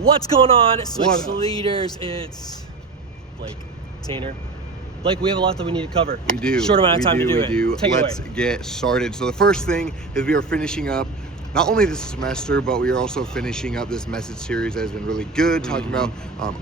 What's going on, Switch What up? Leaders? It's Blake, Tanner. Blake, we have a lot that we need to cover. We do. Short amount of time to do it. Take it Let's away. get started. So the first thing is we are finishing up not only this semester, but we are also finishing up this message series that has been really good, talking about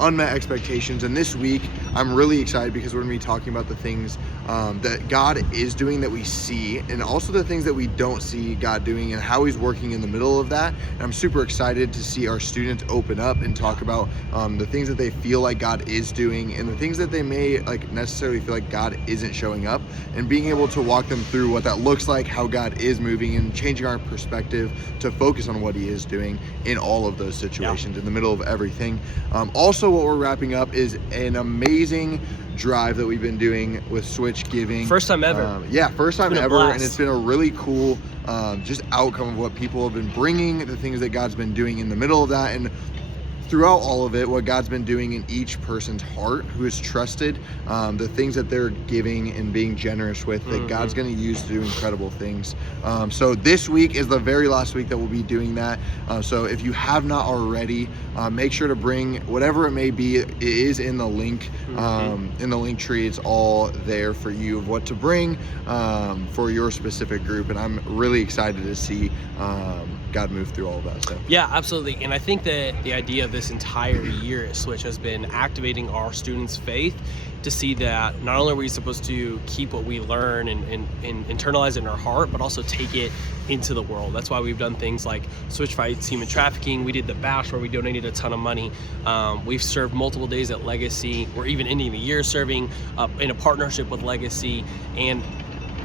unmet expectations. And this week, I'm really excited because we're going to be talking about the things that God is doing that we see, and also the things that we don't see God doing and how he's working in the middle of that. And I'm super excited to see our students open up and talk about the things that they feel like God is doing and the things that they may necessarily feel like God isn't showing up, and being able to walk them through what that looks like, how God is moving, and changing our perspective to focus on what he is doing in all of those situations, in the middle of everything. Also, what we're wrapping up is an amazing drive that we've been doing with Switch Giving. First time ever. First time ever, blast. and it's been a really cool just outcome of what people have been bringing, the things that God's been doing in the middle of that, and throughout all of it, what God's been doing in each person's heart who is trusted, the things that they're giving and being generous with, that God's going to use to do incredible things. So this week is the very last week that we'll be doing that. So if you have not already, make sure to bring whatever it may be. It is in the link, in the link tree. It's all there for you of what to bring for your specific group. And I'm really excited to see God move through all of that stuff. Yeah, absolutely. And I think that the idea of this entire year at Switch has been activating our students' faith to see that not only are we supposed to keep what we learn and internalize it in our heart, but also take it into the world. That's why we've done things like Switch Fights Human Trafficking. We did the Bash where we donated a ton of money. We've served multiple days at Legacy. We're even ending the year serving in a partnership with Legacy. And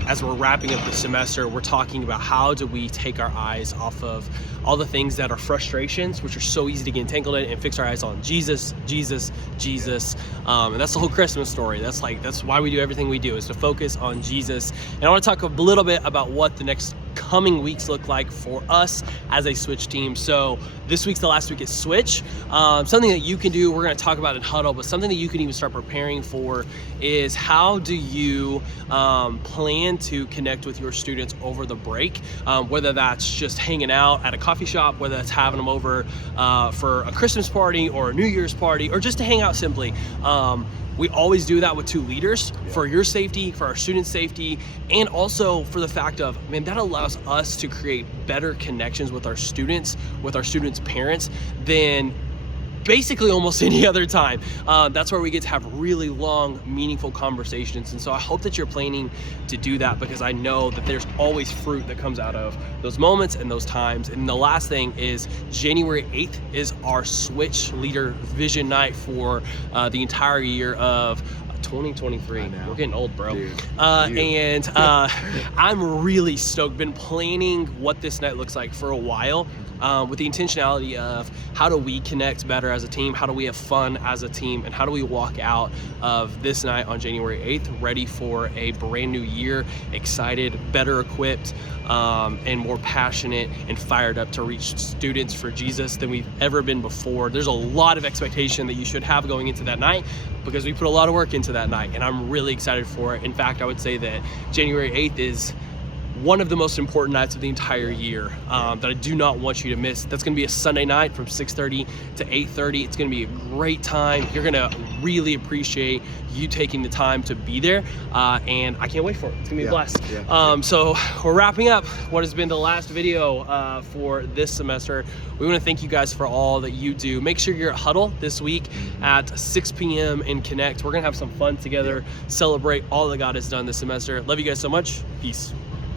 as we're wrapping up the semester, we're talking about how do we take our eyes off of all the things that are frustrations, which are so easy to get entangled in, and fix our eyes on Jesus, Jesus, Jesus. And that's the whole Christmas story. That's why we do everything we do, is to focus on Jesus. And I want to talk a little bit about what the next coming weeks look like for us as a Switch team. So this week's the last week at Switch. Something that you can do, we're going to talk about in Huddle, but something that you can even start preparing for is how do you plan to connect with your students over the break, whether that's just hanging out at a coffee shop, whether that's having them over for a Christmas party or a New Year's party, or just to hang out simply. We always do that with two leaders, for your safety, for our students' safety, and also for the fact of, man, that allows us to create better connections with our students' parents than basically almost any other time. That's where we get to have really long, meaningful conversations. And so I hope that you're planning to do that, because I know that there's always fruit that comes out of those moments and those times. And the last thing is January 8th is our Switch Leader Vision Night for the entire year of 2023. We're getting old, bro. And I'm really stoked. Been planning what this night looks like for a while, with the intentionality of how do we connect better as a team, how do we have fun as a team, and how do we walk out of this night on January 8th ready for a brand new year, excited, better equipped, and more passionate and fired up to reach students for Jesus than we've ever been before. There's a lot of expectation that you should have going into that night, because we put a lot of work into that night, and I'm really excited for it. In fact, I would say that January 8th is one of the most important nights of the entire year that I do not want you to miss. That's going to be a Sunday night from 6:30 to 8:30. It's going to be a great time. You're going to really appreciate you taking the time to be there, and I can't wait for it. It's going to be a blast. So we're wrapping up what has been the last video for this semester. We want to thank you guys for all that you do. Make sure you're at Huddle this week at 6 p.m. and connect. We're going to have some fun together, celebrate all that God has done this semester. Love you guys so much. Peace.